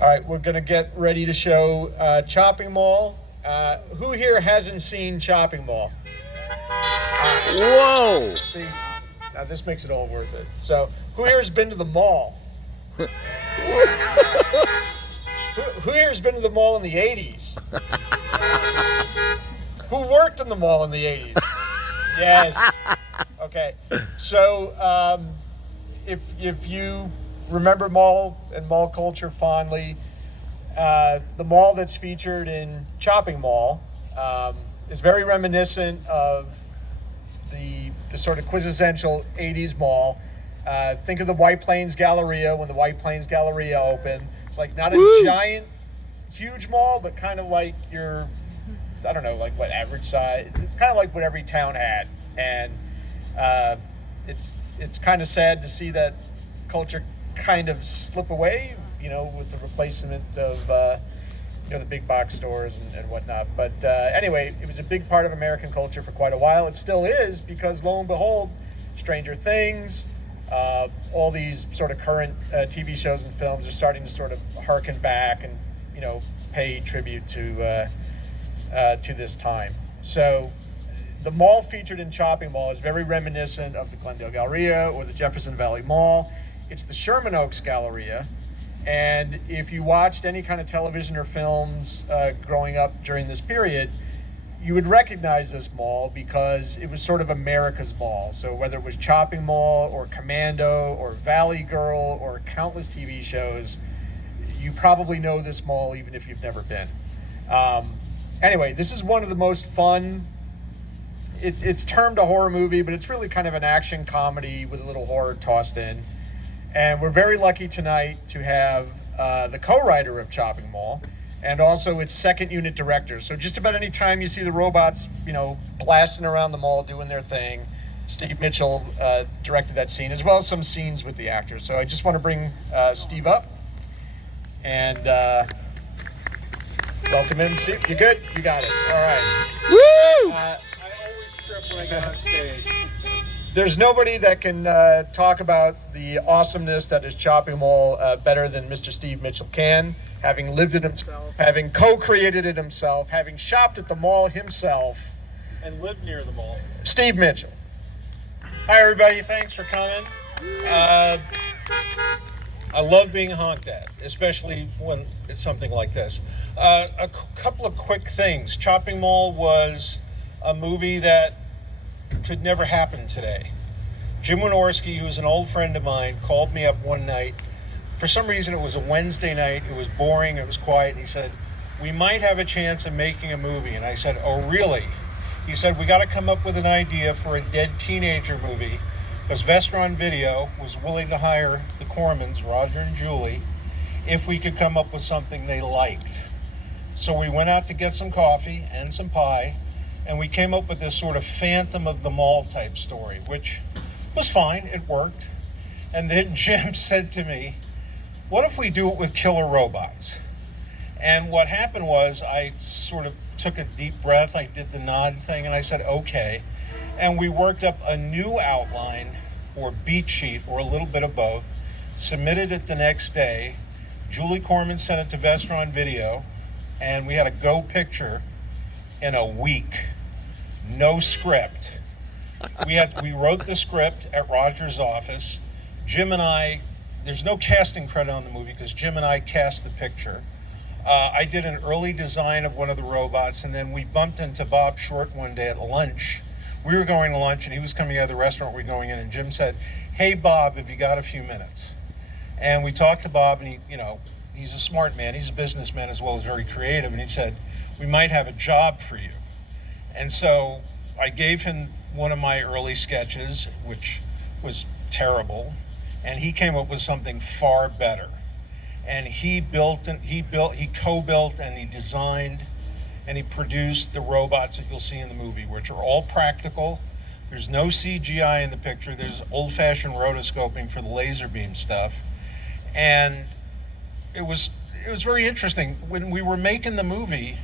All right, we're gonna get ready to show Chopping Mall. Who here hasn't seen Chopping Mall? Whoa! See, now this makes it all worth it. So, who here has been to the mall? who here has been to the mall in the 80s? Who worked in the mall in the 80s? Yes. Okay. So, if you remember mall and mall culture fondly, the mall that's featured in Chopping Mall is very reminiscent of the sort of quintessential 80s mall. Think of the White Plains Galleria when the White Plains Galleria opened. It's like not a giant, huge mall, but kind of like your, I don't know, like what average size. It's kind of like what every town had. And it's kind of sad to see that culture kind of slip away, with the replacement of, the big box stores and whatnot. But anyway, it was a big part of American culture for quite a while. It still is, because lo and behold, Stranger Things, all these sort of current TV shows and films are starting to sort of harken back and, pay tribute to this time. So the mall featured in Chopping Mall is very reminiscent of the Glendale Galleria or the Jefferson Valley Mall. It's the Sherman Oaks Galleria. And if you watched any kind of television or films growing up during this period, you would recognize this mall because it was sort of America's mall. So whether it was Chopping Mall or Commando or Valley Girl or countless TV shows, you probably know this mall even if you've never been. Anyway, this is one of the most fun. It's termed a horror movie, but it's really kind of an action comedy with a little horror tossed in. And we're very lucky tonight to have the co-writer of Chopping Mall and also its second unit director. So just about any time you see the robots, blasting around the mall doing their thing, Steve Mitchell directed that scene, as well as some scenes with the actors. So I just want to bring Steve up and welcome him. Steve, you good? You got it. All right. Woo! I always trip when I get on stage. There's nobody that can talk about the awesomeness that is Chopping Mall better than Mr. Steve Mitchell can, having lived it himself, having co-created it himself, having shopped at the mall himself, and lived near the mall. Steve Mitchell. Hi, everybody. Thanks for coming. I love being honked at, especially when it's something like this. A couple of quick things. Chopping Mall was a movie that could never happen today. Jim Wynorski, who's an old friend of mine, called me up one night. For some reason, it was a Wednesday night. It was boring. It was quiet. And he said, "We might have a chance of making a movie." And I said, "Oh, really?" He said, "We got to come up with an idea for a dead teenager movie," because Vestron Video was willing to hire the Cormans, Roger and Julie, if we could come up with something they liked. So we went out to get some coffee and some pie, and we came up with this sort of Phantom of the Mall type story, which was fine. It worked. And then Jim said to me, "What if we do it with killer robots?" And what happened was I sort of took a deep breath. I did the nod thing, and I said, "Okay." And we worked up a new outline or beat sheet or a little bit of both, submitted it the next day. Julie Corman sent it to Vestron Video, and we had a go picture in a week. No script. We wrote the script at Roger's office. Jim and I, there's no casting credit on the movie because Jim and I cast the picture. I did an early design of one of the robots, and then we bumped into Bob Short one day at lunch. We were going to lunch, and he was coming out of the restaurant we were going in, and Jim said, "Hey, Bob, have you got a few minutes?" And we talked to Bob, and he, he's a smart man. He's a businessman as well as very creative, and he said, "We might have a job for you." And so I gave him one of my early sketches, which was terrible, and he came up with something far better. And he co-built and he designed and he produced the robots that you'll see in the movie, which are all practical. There's no CGI in the picture. There's old-fashioned rotoscoping for the laser beam stuff. And it was very interesting. When we were making the movie,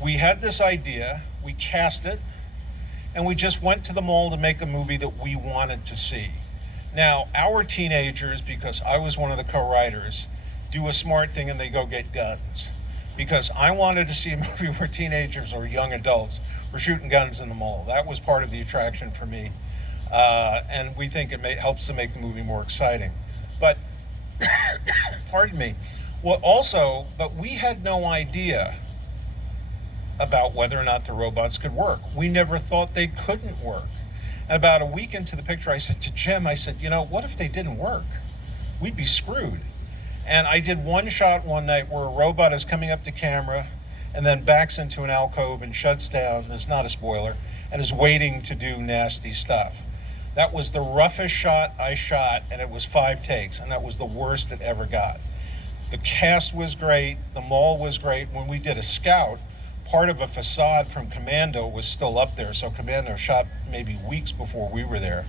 we had this idea, we cast it, and we just went to the mall to make a movie that we wanted to see. Now, our teenagers, because I was one of the co-writers, do a smart thing and they go get guns. Because I wanted to see a movie where teenagers or young adults were shooting guns in the mall. That was part of the attraction for me. And we think it helps to make the movie more exciting. But, pardon me, but we had no idea about whether or not the robots could work. We never thought they couldn't work. And about a week into the picture, I said to Jim, what if they didn't work? We'd be screwed. And I did one shot one night where a robot is coming up to camera and then backs into an alcove and shuts down, it's not a spoiler, and is waiting to do nasty stuff. That was the roughest shot I shot, and it was 5 takes, and that was the worst it ever got. The cast was great, the mall was great. When we did a scout, part of a facade from Commando was still up there, so Commando shot maybe weeks before we were there.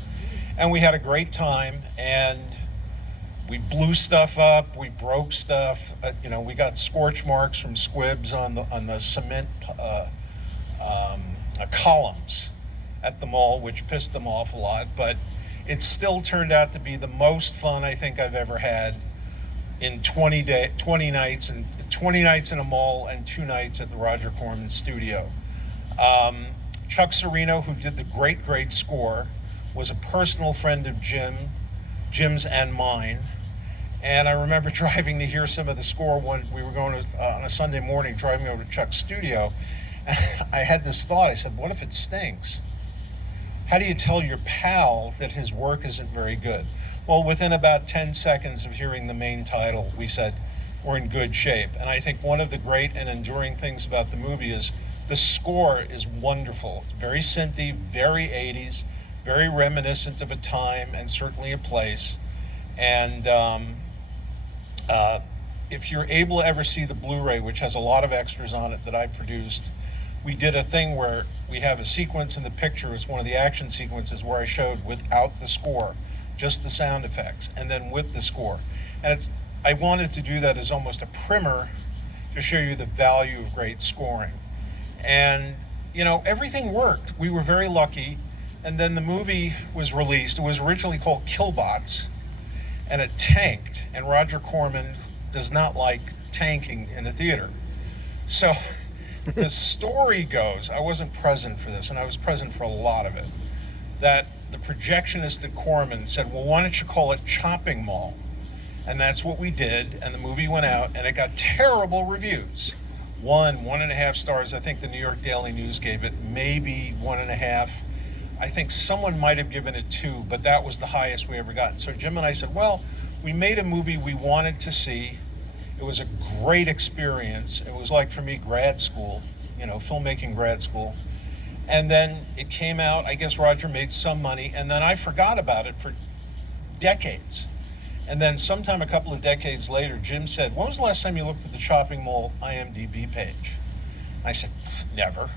And we had a great time, and we blew stuff up, we broke stuff, we got scorch marks from squibs on the cement columns at the mall, which pissed them off a lot, but it still turned out to be the most fun I think I've ever had in 20 nights in a mall and 2 nights at the Roger Corman studio. Chuck Serino, who did the great score, was a personal friend of Jim's and mine. And I remember driving to hear some of the score when we were going on a Sunday morning, driving over to Chuck's studio. And I had this thought, I said, what if it stinks? How do you tell your pal that his work isn't very good? Well, within about 10 seconds of hearing the main title, we said, we're in good shape. And I think one of the great and enduring things about the movie is the score is wonderful. It's very synthy, very 80s, very reminiscent of a time and certainly a place. And if you're able to ever see the Blu-ray, which has a lot of extras on it that I produced, we did a thing where we have a sequence in the picture. It's one of the action sequences where I showed without the score, just the sound effects, and then with the score. And I wanted to do that as almost a primer to show you the value of great scoring. And, everything worked. We were very lucky. And then the movie was released. It was originally called Killbots, and it tanked. And Roger Corman does not like tanking in a theater. So the story goes, I wasn't present for this, and I was present for a lot of it, that the projectionist at Corman said, well, why don't you call it Chopping Mall? And that's what we did, and the movie went out, and it got terrible reviews. 1.5 stars. I think the New York Daily News gave it maybe 1.5. I think someone might have given it 2, but that was the highest we ever got. So Jim and I said, well, we made a movie we wanted to see. It was a great experience. It was like, for me, grad school, filmmaking grad school. And then it came out. I guess Roger made some money, and then I forgot about it for decades. And then sometime a couple of decades later, Jim said, when was the last time you looked at the Chopping Mall IMDb page? I said, never.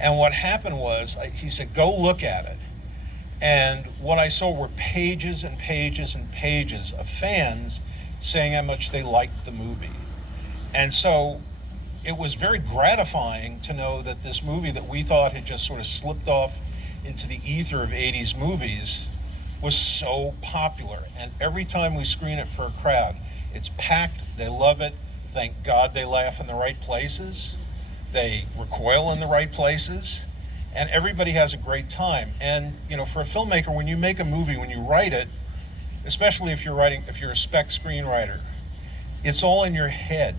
And what happened was, he said, go look at it. And what I saw were pages and pages and pages of fans saying how much they liked the movie. And so it was very gratifying to know that this movie that we thought had just sort of slipped off into the ether of 80s movies was so popular. And every time we screen it for a crowd, it's packed, they love it. Thank God they laugh in the right places. They recoil in the right places, and everybody has a great time. And for a filmmaker, when you make a movie, when you write it, especially if you're a spec screenwriter, it's all in your head.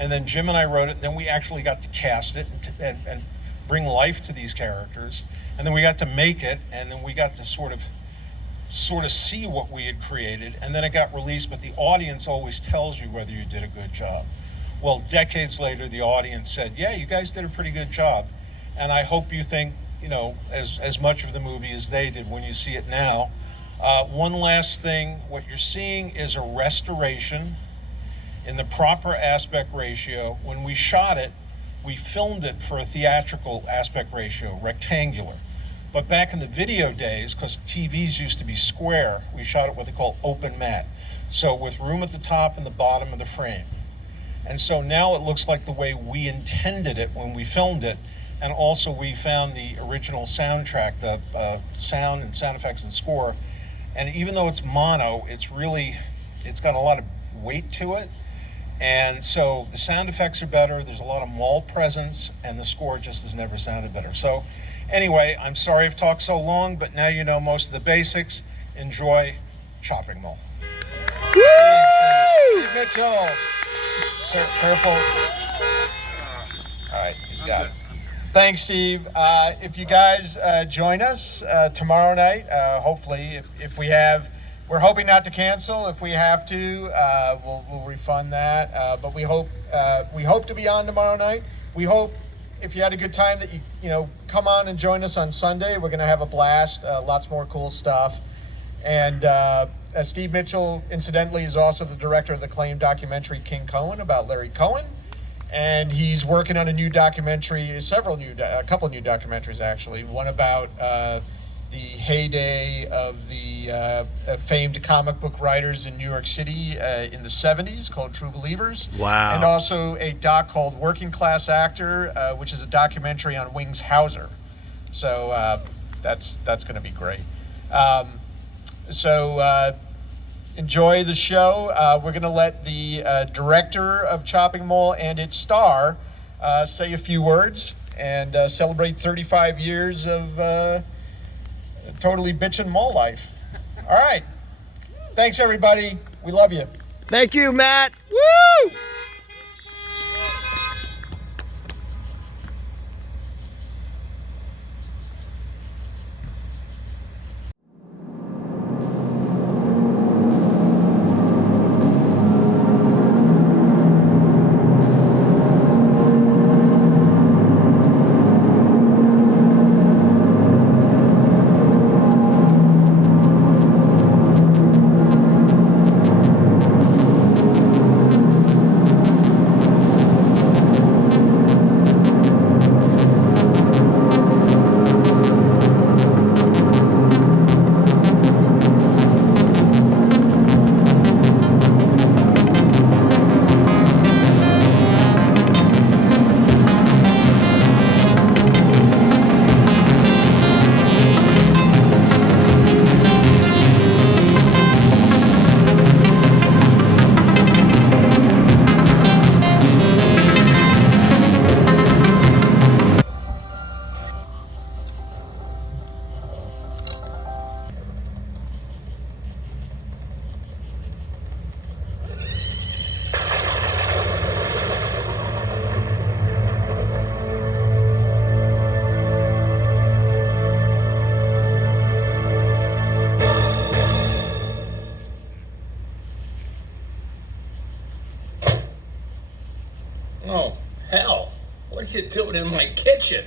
And then Jim and I wrote it, and then we actually got to cast it and bring life to these characters. And then we got to make it, and then we got to sort of see what we had created, and then it got released, but the audience always tells you whether you did a good job. Well, decades later, the audience said, yeah, you guys did a pretty good job. And I hope you think, as much of the movie as they did when you see it now. One last thing, what you're seeing is a restoration in the proper aspect ratio. When we shot it, we filmed it for a theatrical aspect ratio, rectangular. But back in the video days, because TVs used to be square, we shot it what they call open matte. So with room at the top and the bottom of the frame. And so now it looks like the way we intended it when we filmed it. And also we found the original soundtrack, the sound and sound effects and score. And even though it's mono, it's got a lot of weight to it. And so the sound effects are better, there's a lot of mall presence, and the score just has never sounded better. So anyway, I'm sorry I've talked so long, but now you know most of the basics. Enjoy Chopping Mall. Steve Mitchell. Careful. All right, he's got it. Thanks, Steve. If you guys join us tomorrow night, hopefully, if we have, we're hoping not to cancel. If we have to, we'll refund that. But we hope to be on tomorrow night. We hope if you had a good time that you come on and join us on Sunday. We're gonna have a blast. Lots more cool stuff. And Steve Mitchell, incidentally, is also the director of the acclaimed documentary King Cohen about Larry Cohen. And he's working on a new documentary, a couple new documentaries actually. One about the heyday of the famed comic book writers in New York City in the 70s called True Believers. Wow. And also a doc called Working Class Actor, which is a documentary on Wings Hauser. So that's going to be great. Enjoy the show. We're going to let the director of Chopping Mall and its star say a few words and celebrate 35 years of totally bitchin' mall life. All right. Thanks, everybody. We love you. Thank you, Matt. Woo! Oh, hell. What are you doing in my kitchen?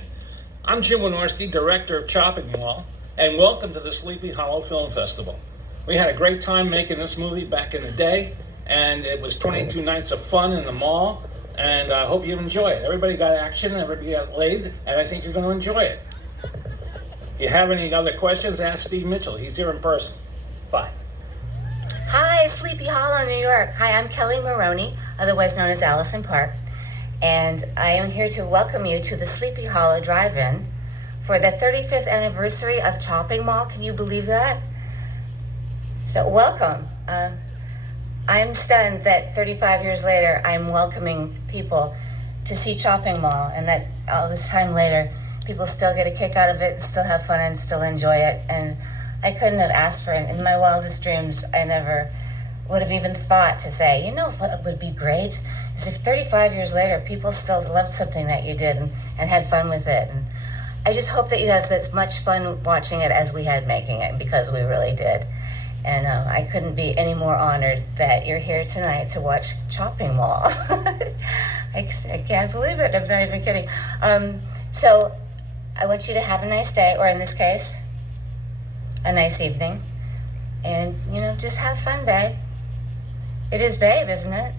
I'm Jim Wynorski, director of Chopping Mall, and welcome to the Sleepy Hollow Film Festival. We had a great time making this movie back in the day, and it was 22 nights of fun in the mall, and I hope you enjoy it. Everybody got action, everybody got laid, and I think you're going to enjoy it. If you have any other questions, ask Steve Mitchell. He's here in person. Bye. Hi, Sleepy Hollow, New York. Hi, I'm Kelli Maroney, otherwise known as Allison Park, and I am here to welcome you to the Sleepy Hollow Drive-In for the 35th anniversary of Chopping Mall. Can you believe that? So welcome. I'm stunned that 35 years later, I'm welcoming people to see Chopping Mall, and that all this time later, people still get a kick out of it, and still have fun, and still enjoy it. And I couldn't have asked for it. In my wildest dreams, I never would have even thought to say, you know what would be great? Is if 35 years later, people still loved something that you did and had fun with it. And I just hope that you have as much fun watching it as we had making it, because we really did. And I couldn't be any more honored that you're here tonight to watch Chopping Mall. I can't believe it. I'm not even kidding. So I want you to have a nice day, or in this case, a nice evening. And, just have fun, babe. It is babe, isn't it?